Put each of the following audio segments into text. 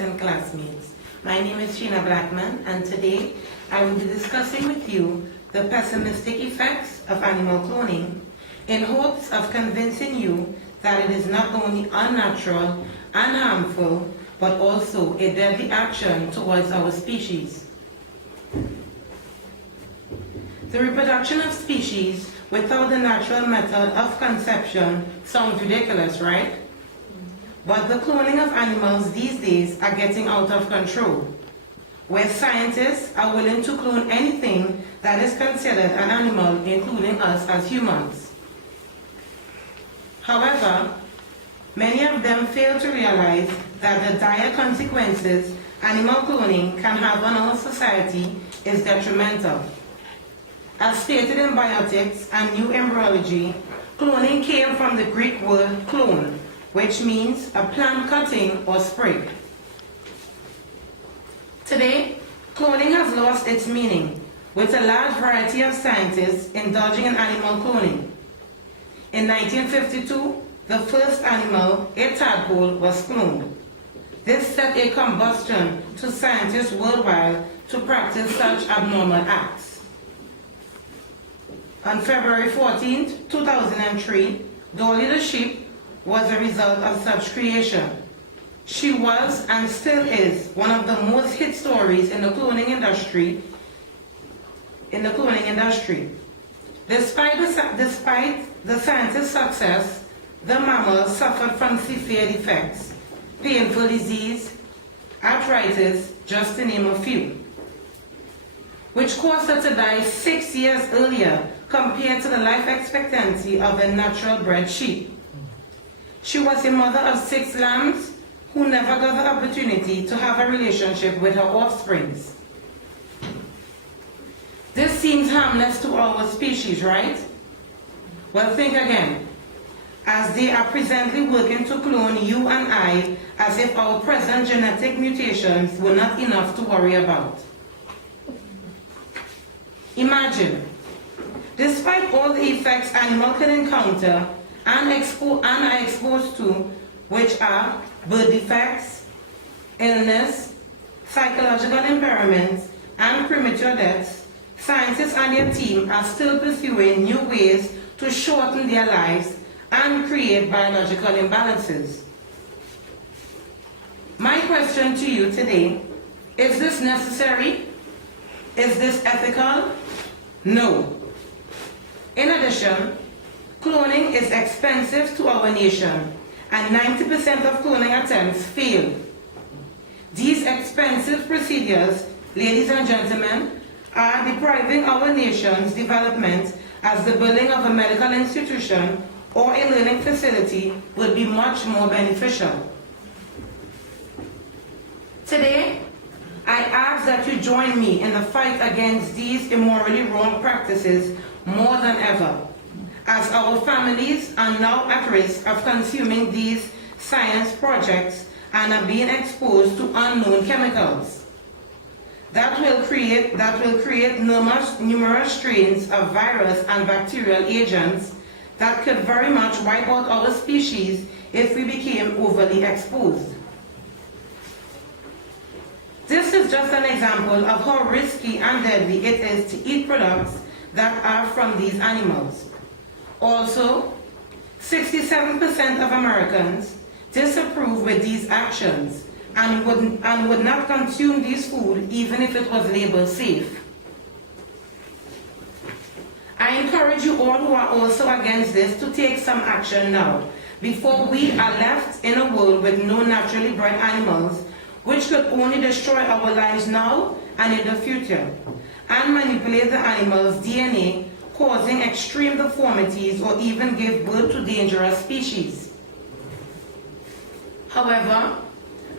And classmates. My name is Sheena Blackman, and today I will be discussing with you the pessimistic effects of animal cloning in hopes of convincing you that it is not only unnatural and harmful, but also a deadly action towards our species. The reproduction of species without the natural method of conception sounds ridiculous, right? But the cloning of animals these days are getting out of control, where scientists are willing to clone anything that is considered an animal, including us as humans. However, many of them fail to realize that the dire consequences animal cloning can have on our society is detrimental. As stated in Biotics and New Embryology, cloning came from the Greek word clone, which means a plant cutting or sprig. Today, cloning has lost its meaning, with a large variety of scientists indulging in animal cloning. In 1952, the first animal, a tadpole, was cloned. This set a combustion to scientists worldwide to practice such abnormal acts. On February 14, 2003, Dolly the sheep was a result of such creation. She was and still is one of the most hit stories in the cloning industry. Despite the scientists' success, the mammal suffered from severe defects, painful disease, arthritis, just to name a few, which caused her to die 6 years earlier compared to the life expectancy of a natural bred sheep. She was a mother of 6 lambs who never got the opportunity to have a relationship with her offsprings. This seems harmless to our species, right? Well, think again. As they are presently working to clone you and I, as if our present genetic mutations were not enough to worry about. Imagine, despite all the effects animals can encounter and are exposed to, which are birth defects, illness, psychological impairments, and premature deaths, scientists and their team are still pursuing new ways to shorten their lives and create biological imbalances. My question to you today, is this necessary? Is this ethical? No. In addition, cloning is expensive to our nation, and 90% of cloning attempts fail. These expensive procedures, ladies and gentlemen, are depriving our nation's development, as the building of a medical institution or a learning facility would be much more beneficial. Today, I ask that you join me in the fight against these immorally wrong practices more than ever, as our families are now at risk of consuming these science projects and are being exposed to unknown chemicals that will create numerous strains of virus and bacterial agents that could very much wipe out our species if we became overly exposed. This is just an example of how risky and deadly it is to eat products that are from these animals. Also, 67% of Americans disapprove with these actions and would not consume this food even if it was labeled safe. I encourage you all who are also against this to take some action now, before we are left in a world with no naturally bred animals, which could only destroy our lives now and in the future, and manipulate the animal's DNA, causing extreme deformities or even give birth to dangerous species. However,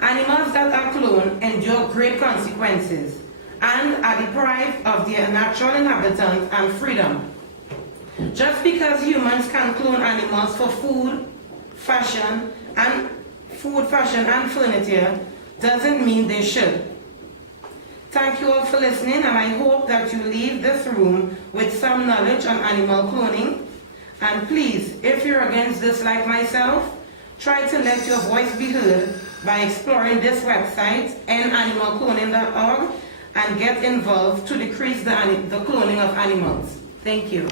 animals that are cloned endure great consequences and are deprived of their natural inhabitants and freedom. Just because humans can clone animals for food, fashion, and furniture doesn't mean they should. Thank you all for listening, and I hope that you leave this room with some knowledge on animal cloning. And please, if you're against this like myself, try to let your voice be heard by exploring this website, endanimalcloning.org, and get involved to decrease the cloning of animals. Thank you.